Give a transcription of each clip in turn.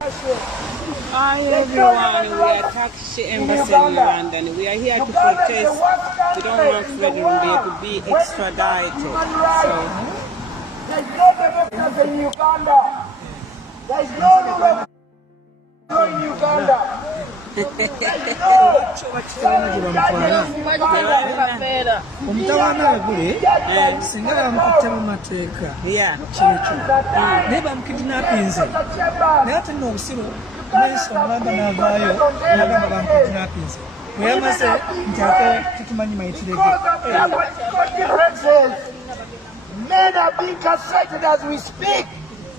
Hi everyone, we are Turkish Embassy in London. We are here to protest. We don't want Fred Rumbiye to be extradited. So, there's no democracy in Uganda. There's no rule of in Uganda. Omutawana agule singa bamukutte mu mateeka kyekyo naye bamukidinapinze naye ate nno obusiru Nelson Mandela n'avaayo n'agamba bamukidinapinze bwe yamaze nti ate tetumanyi mayitirege. Men are being castrated as we speak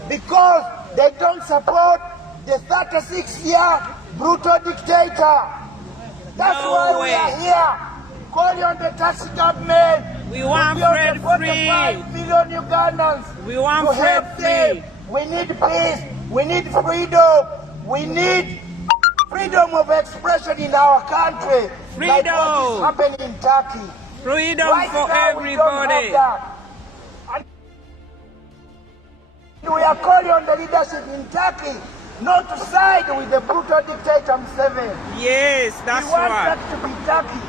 because they don't support the 36-year brutal dictator. That's why we are here, calling on the taxi government. We want Fred free. 45 million Ugandans. We want Fred free. We need peace. We need freedom. We need freedom of expression in our country. Freedom. Like what is happening in Turkey. Freedom Right for now, everybody. We are calling on the leadership in Turkey not to side with the brutal dictator Museveni. Yes, that's we want right. that to be Turkey.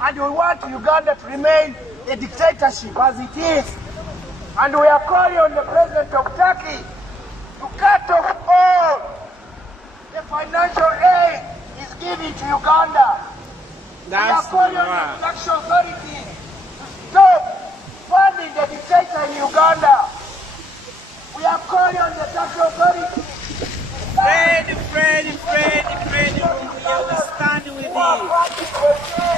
And we want Uganda to remain a dictatorship as it is. And we are calling on the president of Turkey to cut off all the financial aid is given to Uganda. That's we are calling on right. the Production Authority to stop funding the dictator in Uganda. We are calling on the Production Authority. Fred, we will stand with you.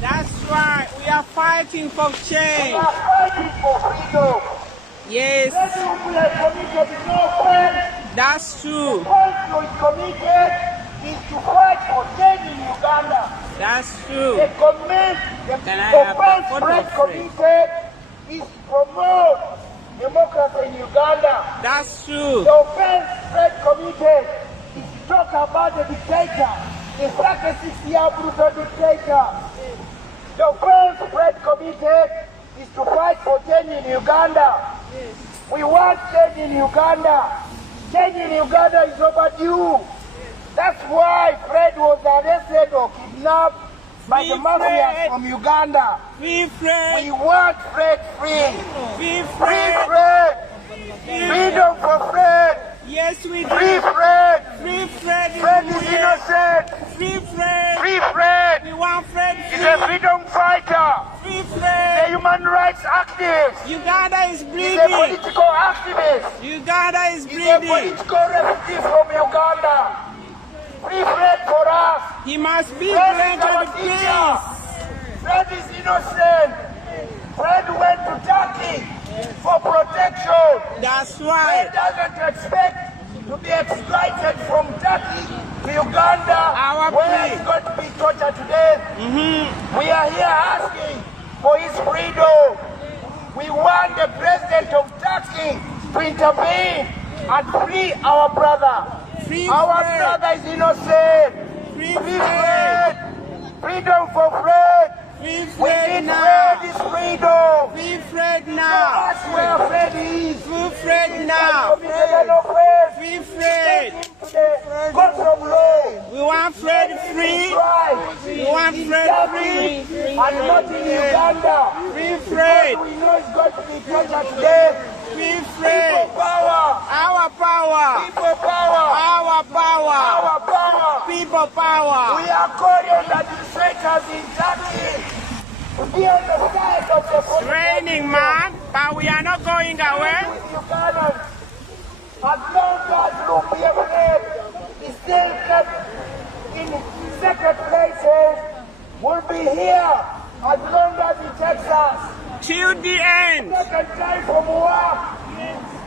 That's right. We are fighting for change. We are fighting for freedom. Yes, We are committed to no friends. that's true. The point we are committed is to fight for change in Uganda. That's true. The comment, Can I the have a point photo Fred of Fred? committed is to promote democracy in Uganda. That's true. The offense Fred committed is to talk about the dictator, the 36-year brutal dictator. The offense Fred committed is to fight for change in Uganda. We want change in Uganda. Change in Uganda is overdue. That's why Fred was arrested or kidnapped by the mafia from Uganda. Free Fred. We want Fred free. Free Free Fred. Fred. Freedom for Fred. Yes, we do. Free Fred. Free Fred. Fred is innocent. Free Fred. Free Fred. We want Fred He's free. a freedom fighter. Free He's a Fred. human rights activist. Uganda is He's a bleeding. political activist. Uganda is He's a bleeding. political refugee from Uganda. Free Fred for us. He must be Fred is granted our peace. teacher. Fred is innocent. Fred went to Turkey for protection. That's Fred right. doesn't expect to be extradited from Turkey to Uganda, Our where plea. he's going to be tortured to death. We are here asking for his freedom. We want the president of Turkey to intervene and free our brother. Free Our Fred. brother is innocent. Free Free Fred. Fred. Freedom for Fred. Free We Fred need now. Fred's freedom. Free Fred Show now. us where Fred is. Free Fred now. Committed an offense. Free Take Fred. him to the court of law. We want Fred free. We want Fred free. And not in Uganda. Free Fred. We know it's going to be tortured to death. Free People Fred. power. Our power. People power. Our power. Our power. People power. We are calling on the administrators in Turkey to be on the side of the political Raining man, but we are not going away. with Ugandans. As long as Rumbiye Fred is still kept in secret places, we'll be here as long as it takes us. Till the end. Second time from work,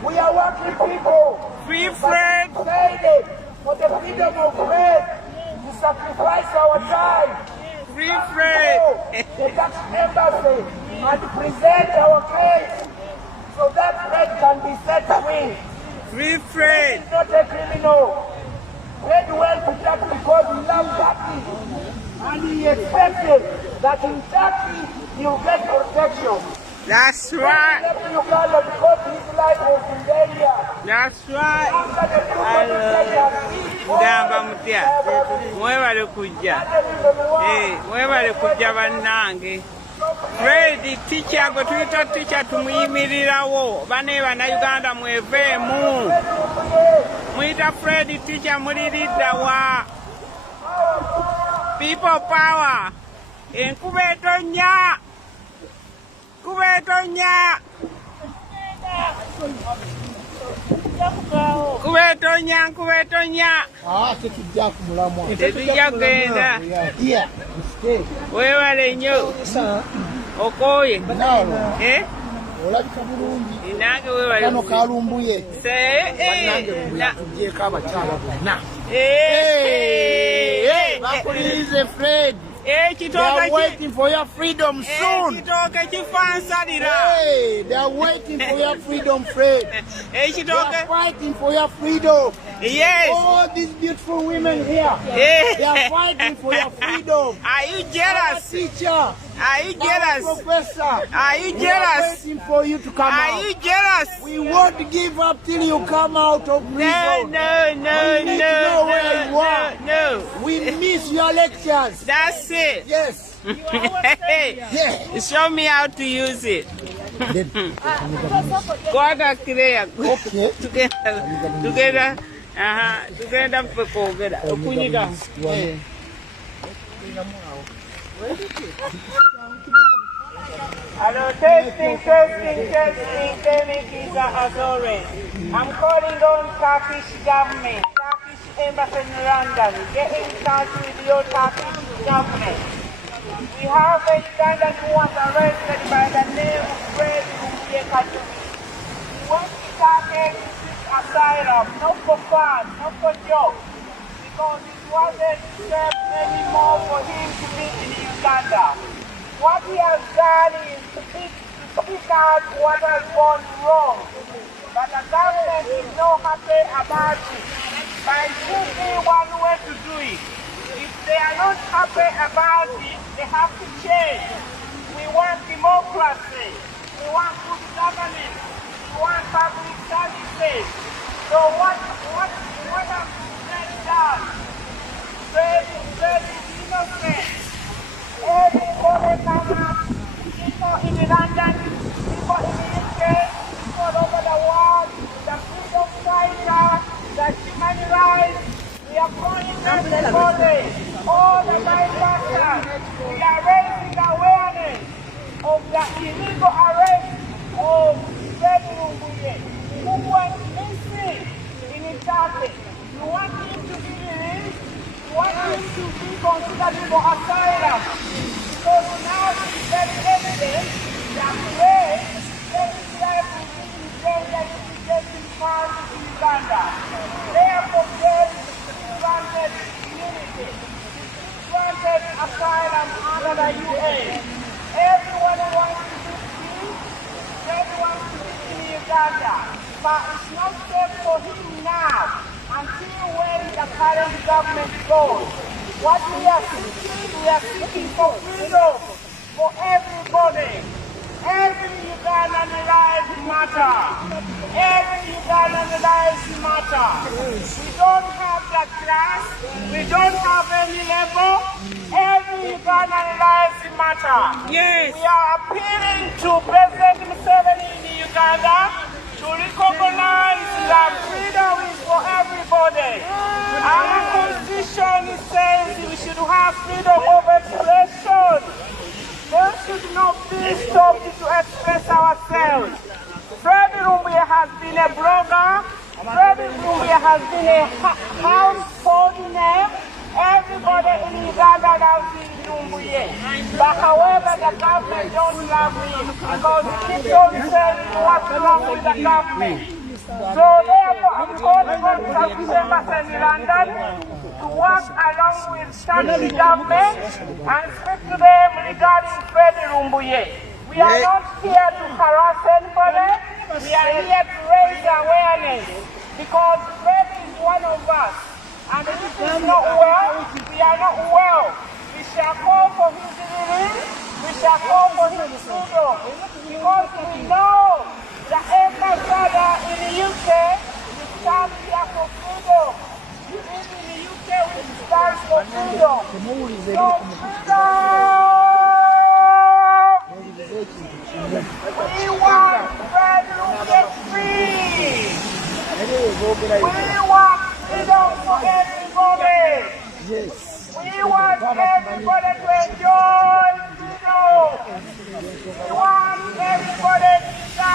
we are working people. Free But Fred. we decided for the freedom of faith to sacrifice our time. Free Fred. The tax embassy and present our case so that Fred can be set free. Free Fred. He's not a criminal. Fred went to Turkey because he loved Turkey. And he expected that in Turkey he will get protection. That's right. Uganda because his life was in danger. That's right. Ndamba mutya. Mwebale kujja. Mwebale kujja bannange. Fred teacher go tuyita teacher tumuyimirirawo. Bane bannayuganda mweveemu. Muyita Fred teacher muliridda wa. People power. Enkuba etonnya. Kuba etonnya. Kubetonya. Tetujja kumulamwa. Tetujja kugenda. Weewale nnyo. Okooye. Olabika bulungi. Nange weewale. Kano kalumbuye. Tugyeko abakyala bonna. Bakulize Fred. They are waiting for your freedom soon. They are waiting for your freedom, Fred. They are fighting for your freedom. Yes. All these beautiful women here, they are fighting for your freedom. Are you jealous? Teacher. Are you jealous? Professor. Are you jealous? We are waiting for you to come out. Are you jealous? We won't give up till you come out of prison. No. We need to know where you are. No. We miss your lectures. That's it. Yes. Yeah. Show me how to use it. Go out clear. Okay. Together. Together for together. Hello, testing, visa authority. I'm calling on Turkish government, Turkish embassy in London. Get in touch with your Turkish government. We have a Ugandan who was arrested by the name of Fred Rumbuye. He went to Turkey to seek asylum, not for fun, not for jokes, because it wasn't safe anymore for him to be in Uganda. What he has done is to speak out what has gone wrong. But the government is not happy about it. By choosing one way to do it. If they are not happy about it, they have to change. We want democracy. We want good governance. We want public services. So what has been done? Fred is innocent. Everybody come up, people in London, people in the UK, people all over the world, the freedom fighters, the human rights, we are calling everybody, all the bypassers, we are raising awareness of the illegal arrest of Fred Rumbuye, who went missing in Turkey. You want him to be released? You want him to be considered for asylum? Because now it is very evident that Fred is life will be in danger if he gets in France to Uganda. Therefore, Fred is granted immunity. He is granted asylum under the UN. Everyone wants to be free. Everyone wants to be in Uganda. But it's not safe for him now until when the current government goes. What we are seeking for freedom for everybody. Every Ugandan life matter. Every Ugandan life matter. We don't have the class. We don't have any level. Every Ugandan life matter. Yes. We are appealing to President Museveni in Uganda to recognize that freedom is for everybody. Our constitution says we should have freedom of expression. There should not be stopped to express ourselves. Fred Rumbuye has been a blogger. Fred Rumbuye has been a household name. Everybody in Uganda loves Rumbuye. But however, the government don't love him because he keeps on saying what's wrong with the government. So therefore, I'm calling on Turkish embassy in London to work along with Turkish government and speak to them regarding Fred Rumbuye. We are not here to harass anybody. We are here to raise awareness because Fred is one of us. And if he is not well, we are not well. We shall call for his release. We shall call for his freedom because we know the ambassador in the UK stands here for freedom. Even in the UK, we stand for freedom. So freedom! We want Fred Lumumba free! We want freedom for everybody! Yes. We want everybody to enjoy freedom. We want everybody to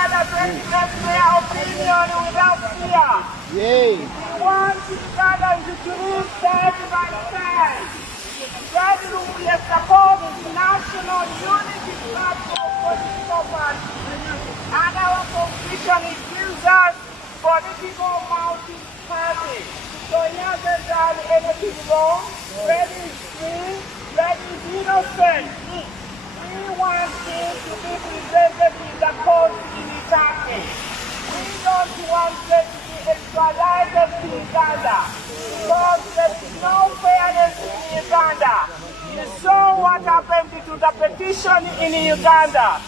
express their opinion without fear. Yay. We want Uganda to live side by side. Fred Lumumba supports national unity platform for political parties. And our conviction is Jesus political multi-party. So he hasn't done anything wrong. Fred is free. Fred is innocent. We want him to be presented in the court in Italy. We don't want him to be extradited to Uganda because there is no fairness in Uganda. You saw what happened to the petition in Uganda.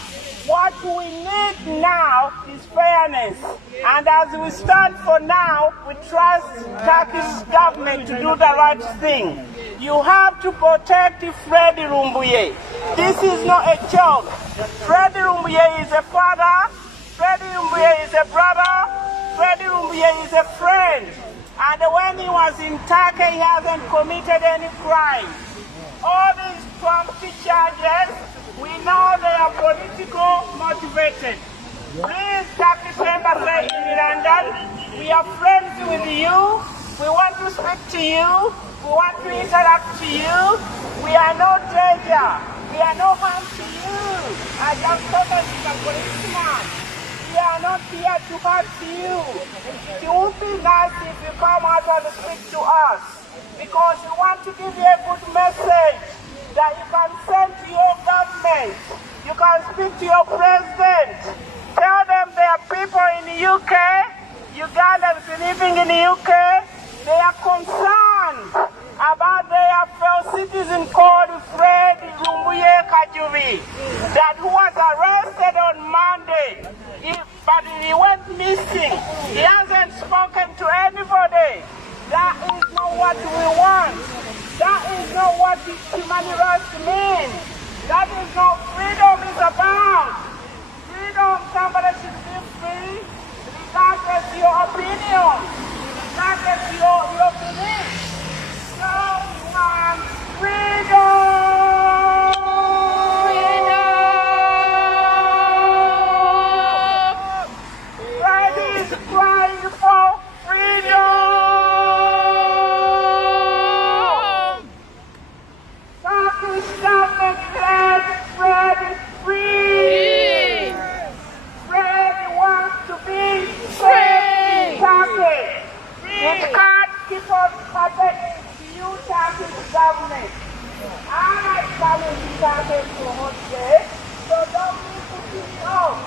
What we need now is fairness. And as we stand for now, we trust Turkish government to do the right thing. You have to protect Fred Lumumba. This is not a joke. Fred Lumumba is a father. Fred Lumumba is a brother. Fred Lumumba is a friend. And when he was in Turkey, he hasn't committed any crime. All these Trumpy charges, we know they are political motivated. Please, Turkish Embassy in London, we are friends with you. We want to speak to you. We want to interact to you. We are no danger. We are no harm to you. I am talking to a policeman. We are not here to hurt you. It would be nice if you come out and speak to us, because we want to give you a good message that you can send to your government. You can speak to your president. Tell them there are people in the UK, Ugandans living in the UK, they are concerned about their fellow citizen called Fred Lumumba Kajuri, that who was arrested on Monday, but he went missing. He hasn't spoken to anybody. That is not what we want. That is not what human rights means. That is not freedom is about. Freedom, somebody should be free, regardless of your opinion, regardless of your belief. So we want freedom! Freedom! Fred is crying for freedom! Turkish government said Fred is free! Fred wants to be free! Turkey! It can't keep on happening to you, Turkish government. I like coming to Turkey to holiday, so don't be putting me off.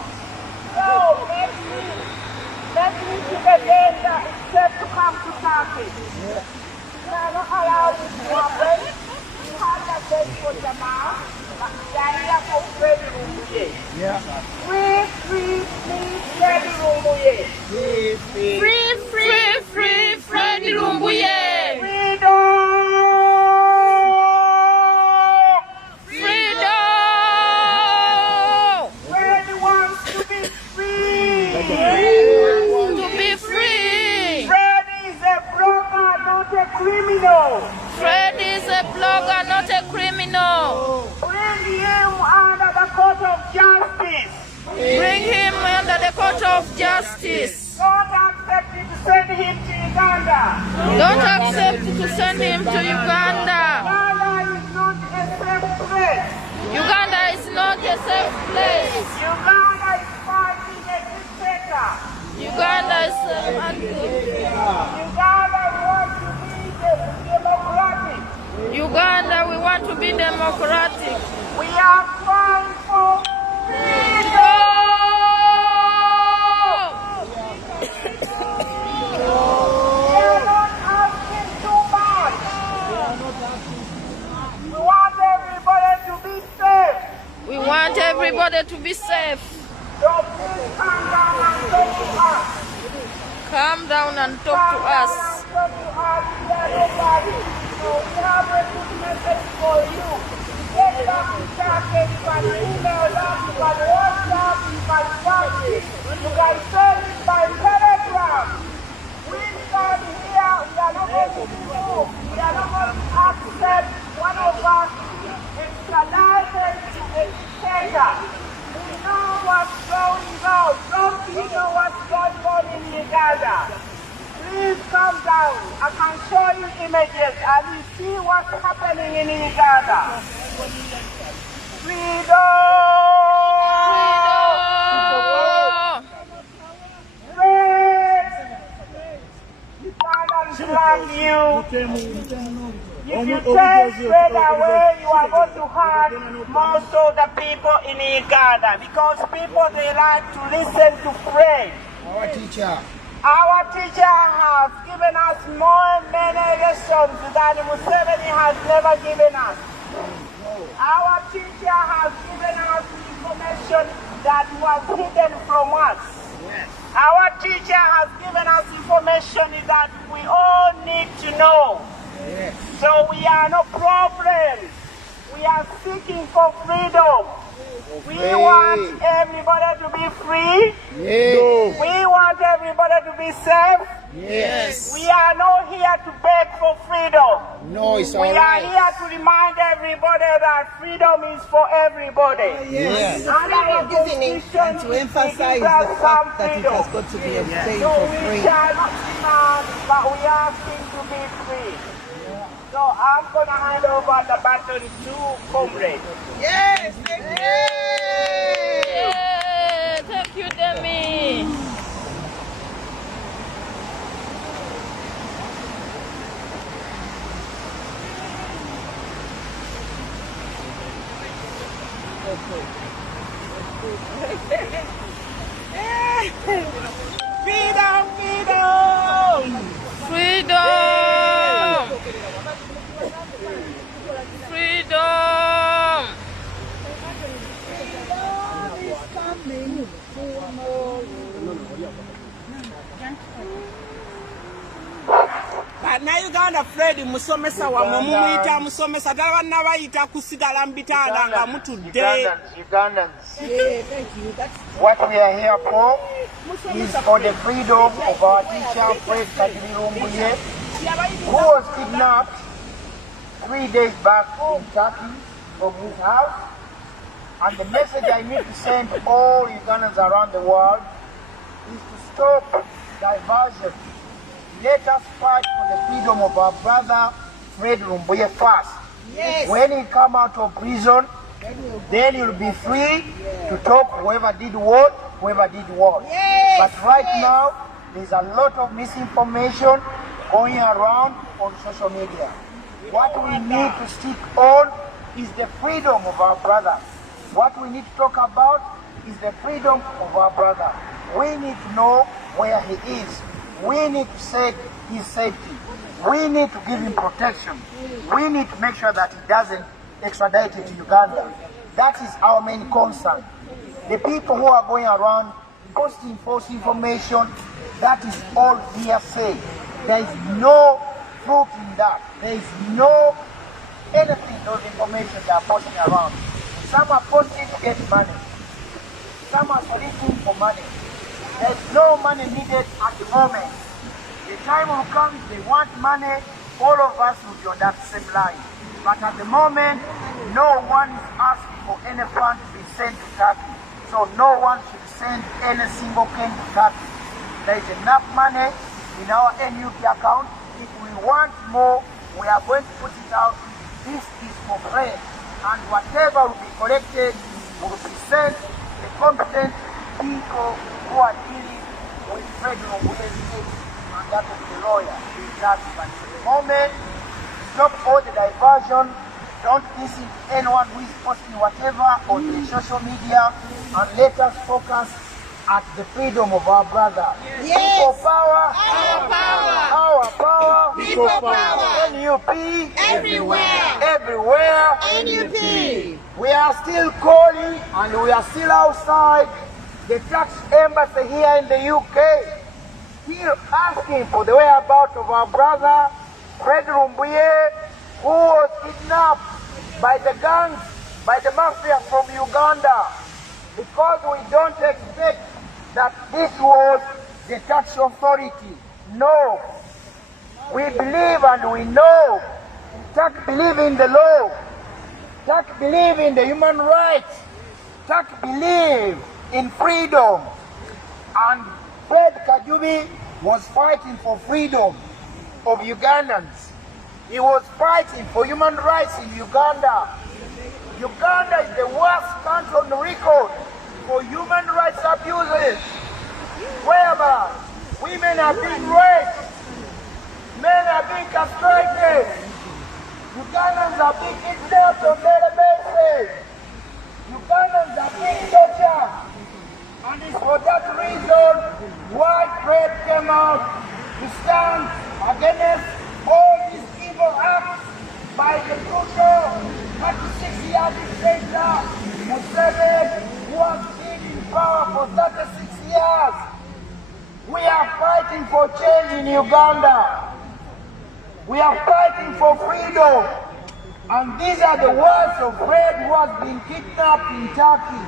So let me keep a day that is set to come to Turkey. We are not allowed to happen. We have a day for Jamal, but we are here for Fred Lumumba. Free, free, free, Fred Lumumba. Free, free, free, Fred Lumumba. Freedom! Freedom! Fred wants to be free! To be free! Fred is a blogger, not a criminal! Fred is a blogger, not a criminal. Bring him under the court of justice! Bring him under the court of justice. Don't accept it to send him to Uganda! Don't accept to send him to Uganda. Uganda is not a safe place! Uganda is not a safe place. Uganda is fighting a dictator! Uganda is Uganda wants to be democratic! Uganda, we want to be democratic. We are fighting for freedom! We are not asking too much. We want everybody to be safe. everybody to be safe. So please come down and talk to us. Come down and talk to us. We are nobody. So we have a good message for you. Get back to Turkey. You can email us, you can WhatsApp, you can fax it, you can send it by Telegram. We stand here, we are not going to be moved. We are not going to accept one of us extradited to a dictator. We know what's going on. Some people know what's going on in Uganda. Please come down. I can show you images and you see what's happening in Uganda. Freedom! Ugandans love you. If you take straight away, you are going to hurt most of the people in Uganda because people, they like to listen to praise. Our teacher has given us many lessons that Museveni has never given us. Our teacher has given us information that was hidden from us. Our teacher has given us information that we all need to know. So we are no problems. We are seeking for freedom. We want everybody to be free. Yes. We want everybody to be safe. Yes. We are not here to beg for freedom. No, it's all We are right. here to remind everybody that freedom is for everybody. Yes. And our constitution And to emphasize gives us the fact some that it freedom. has got to be obtained So for we free. shall not demand, but we are asking to be free. So I'm going to hand over the baton to Comrade. Yes, thank you. Yeah, thank you, Demi. Freedom, freedom! Freedom! Freedom! Bannayuganda Fred musomesa wamwe mumuyita musomesa ddala bannabayita kusigala mu bitanda nga mutudde. Ugandans. What we are here for is for the freedom of our teacher, Fred Kadirumbuye, who was kidnapped 3 days back in Turkey from his house. And the message I need to send to all Ugandans around the world is to stop diversion. Let us fight for the freedom of our brother Fred Rumbuye first. Yes. When he come out of prison, then he'll be free to talk whoever did what, whoever did what. Yes. But right now, there's a lot of misinformation going around on social media. What we need to stick on is the freedom of our brother. What we need to talk about is the freedom of our brother. We need to know where he is. We need to set his safety. We need to give him protection. We need to make sure that he doesn't extradite to Uganda. That is our main concern. The people who are going around posting false information, that is all hearsay. There is no truth in that. There is no anything, those information they are posting around. Some are posting to get money. Some are soliciting for money. There's no money needed at the moment. The time will come, if they want money, all of us will be on that same line. But at the moment, no one is asking for any fund to be sent to Turkey. So no one should send any single pen to Turkey. There is enough money in our NUP account. If we want more, we are going to put it out. This is for free. And whatever will be collected will be sent to the competent people who are dealing with federal case, and that is the lawyer. But at the moment, stop all the diversion. Don't listen to anyone who is posting whatever on the social media, and let us focus at the freedom of our brother. Yes. People power. Our power. Our power. People power. NUP. Everywhere. Everywhere. NUP. We are still calling and we are still outside the tax embassy here in the UK, still asking for the whereabouts of our brother Fred Rumbuye, who was kidnapped by the gangs, by the mafia from Uganda, because we don't expect that this was the tax authority. No. We believe and we know. TAC believe in the law. TAC believe in the human rights. TAC believe in freedom. And Fred Kajubi was fighting for freedom of Ugandans. He was fighting for human rights in Uganda. Uganda is the worst country on record for human rights abuses, whereby women are being raped, men are being castrated, Ugandans are being kidnapped on daily basis, Ugandans are being tortured, and it's for that reason why Fred came out to stand against all these evil acts by the brutal 36-year dictator Museveni, who has been in power for 36 years. We are fighting for change in Uganda. We are fighting for freedom. And these are the words of Fred, who has been kidnapped in Turkey.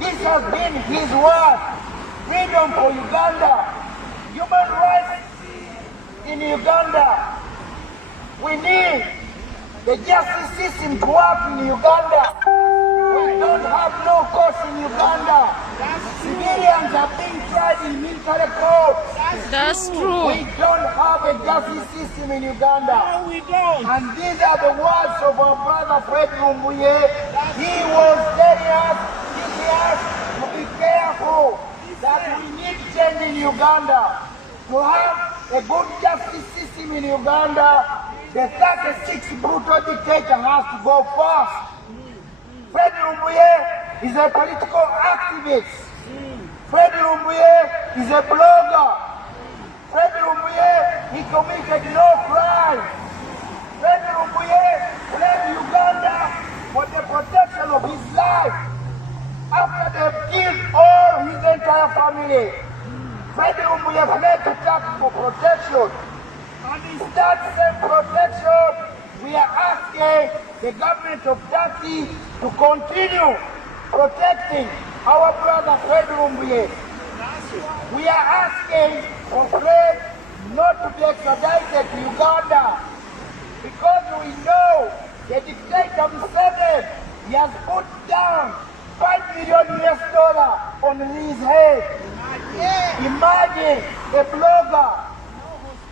This has been his word. Freedom for Uganda. Human rights in Uganda. We need the justice system to work in Uganda. We don't have no courts in Uganda. Civilians are being tried in military courts. That's true. We don't have a justice system in Uganda. No, we don't. And these are the words of our brother Fred Rumbuye. He was telling us, teaching us to be careful, that we need change in Uganda. To have a good justice system in Uganda, the 36 brutal dictator has to go first. Fred Rumbuye is a political activist. Fred Rumbuye is a blogger. Fred Rumbuye, he committed no crime. Fred Rumbuye left Uganda for the protection of his life after they've killed all his entire family. Fred Rumbuye fled to Turkey for protection. And in that same protection, we are asking the government of Turkey to continue protecting our brother Fred Rumbuye. We are asking for Fred not to be extradited to Uganda, because we know the dictator Museveni, he has put down $5 million on his head. Imagine a blogger,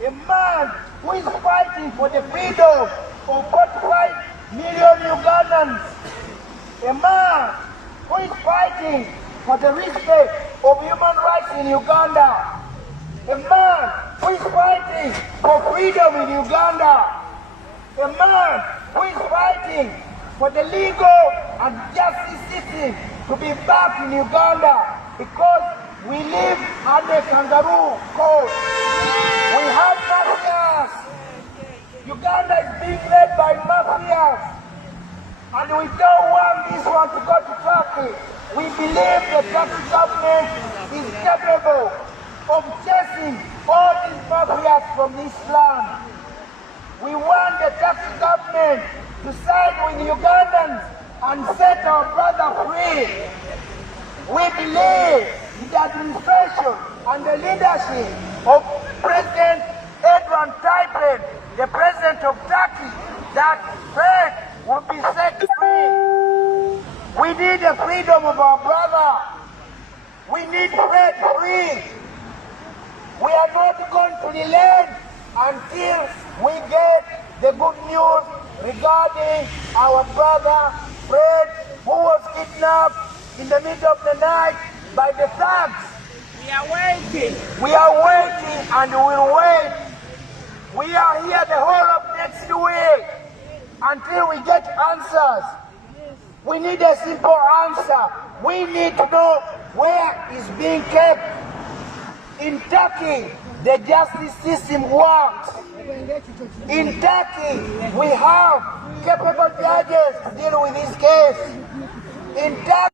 a man who is fighting for the freedom of 45 million Ugandans, a man who is fighting for the respect of human rights in Uganda, a man who is fighting for freedom in Uganda, a man who is fighting for the legal and justice system to be back in Uganda, because we live under kangaroo court. We have mafias. Uganda is being led by mafias. And we don't want this one to go to Turkey. We believe the Turkish government is capable of chasing all these mafias from this land. We want the Turkish government to side with Ugandans and set our brother free. We believe the administration and the leadership of President Edward Tayyip, the president of Turkey, that Fred will be set free. We need the freedom of our brother. We need Fred free. We are not going to relent until we get the good news regarding our brother Fred, who was kidnapped in the middle of the night by the thugs. We are waiting. We are waiting and we will wait. We are here the whole of next week until we get answers. We need a simple answer. We need to know where is being kept. In Turkey, the justice system works. In Turkey, we have capable judges to deal with this case. In Turkey,